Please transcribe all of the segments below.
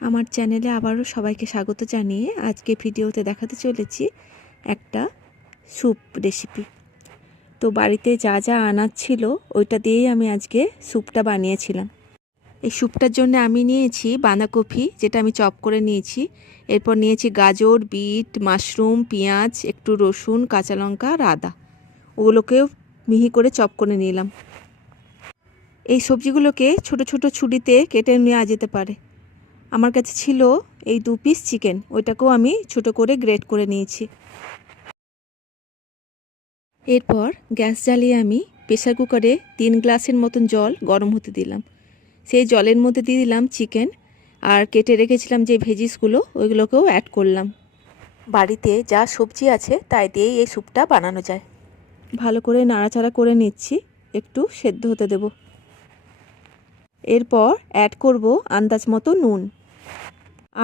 আমার চ্যানেলে আবারও সবাইকে স্বাগত জানিয়ে আজকে ভিডিওতে দেখাতে চলেছি একটা স্যুপ রেসিপি। তো বাড়িতে যা যা আনাজ ছিল ওইটা দিয়েই আমি আজকে স্যুপটা বানিয়েছিলাম। এই স্যুপটার জন্য আমি নিয়েছি বাঁধাকপি, যেটা আমি চপ করে নিয়েছি। এরপর নিয়েছি গাজর, বিট, মাশরুম, পেঁয়াজ, একটু রসুন, কাঁচা লঙ্কা আর আদা। ওগুলোকেও মিহি করে চপ করে নিলাম। এই সবজিগুলোকে ছোট ছোট ছুরিতে কেটে নেওয়া যেতে পারে। আমার কাছে ছিল এই 2 পিস চিকেন, ওইটাকেও আমি ছোট করে গ্রেট করে নিয়েছি। এরপর গ্যাস জ্বালিয়ে আমি প্রেসার কুকারে 3 গ্লাসের মতন জল গরম হতে দিলাম। সেই জলের মধ্যে দিয়ে দিলাম চিকেন আর কেটে রেখেছিলাম যে ভেজিসগুলো, ওইগুলোকেও অ্যাড করলাম। বাড়িতে যা সবজি আছে তাই দিয়েই এই স্যুপটা বানানো যায়। ভালো করে নাড়াচাড়া করে নিচ্ছি, একটু সেদ্ধ হতে দেব। এরপর অ্যাড করব আন্দাজ মতো নুন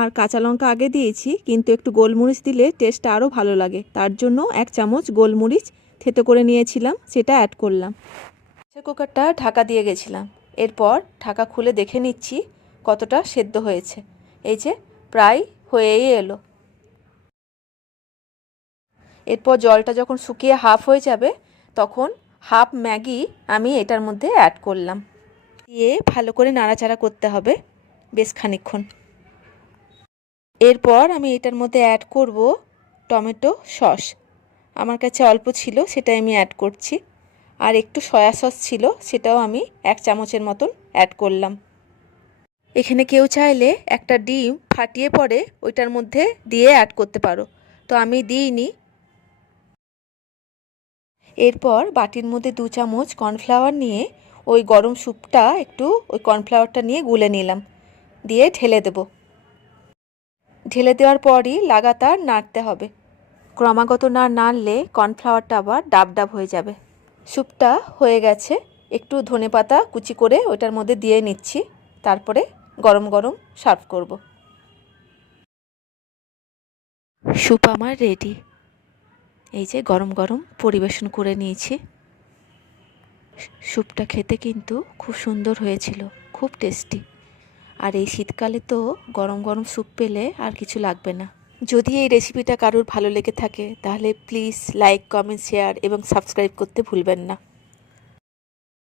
আর কাঁচা লঙ্কা আগে দিয়েছি, কিন্তু একটু গোলমরিচ দিলে টেস্টটা আরও ভালো লাগে। তার জন্য 1 চামচ গোলমরিচ থেতো করে নিয়েছিলাম, সেটা অ্যাড করলাম। প্রেসার কুকারটা ঢাকা দিয়ে গেছিলাম। এরপর ঢাকা খুলে দেখে নিচ্ছি কতটা সেদ্ধ হয়েছে। এই যে প্রায় হয়েই এলো। এরপর জলটা যখন শুকিয়ে হাফ হয়ে যাবে তখন হাফ ম্যাগি আমি এটার মধ্যে অ্যাড করলাম। দিয়ে ভালো করে নাড়াচাড়া করতে হবে বেশ খানিকক্ষণ। এরপর আমি এটার মধ্যে অ্যাড করব টমেটো সস। আমার কাছে অল্প ছিল, সেটাই আমি অ্যাড করছি। আর একটু সয়া সস ছিল, সেটাও আমি 1 চামচের মতন অ্যাড করলাম। এখানে কেউ চাইলে একটা ডিম ফাটিয়ে পরে ওইটার মধ্যে দিয়ে অ্যাড করতে পারো, তো আমি দিইনি। এরপর বাটির মধ্যে 2 চামচ কর্নফ্লাওয়ার নিয়ে ওই গরম স্যুপটা একটু ওই কর্নফ্লাওয়ারটা নিয়ে গুলে নিলাম, দিয়ে ঢেলে দেব। ঢেলে দেওয়ার পরই লাগাতার নাড়তে হবে। ক্রমাগত না নাড়লে কর্নফ্লাওয়ারটা আবার ডাব ডাব হয়ে যাবে। স্যুপটা হয়ে গেছে, একটু ধনেপাতা কুচি করে ওটার মধ্যে দিয়ে নিচ্ছি, তারপরে গরম গরম সার্ভ করব। স্যুপ আমার রেডি। এই যে গরম গরম পরিবেশন করে নিয়েছি। স্যুপটা খেতে কিন্তু খুব সুন্দর হয়েছিল, খুব টেস্টি। আর এই শীতকালে তো গরম গরম স্যুপ পেলে আর কিছু লাগবে না। যদি এই রেসিপিটা কারোর ভালো লেগে থাকে তাহলে প্লিজ লাইক, কমেন্ট, শেয়ার এবং সাবস্ক্রাইব করতে ভুলবেন না।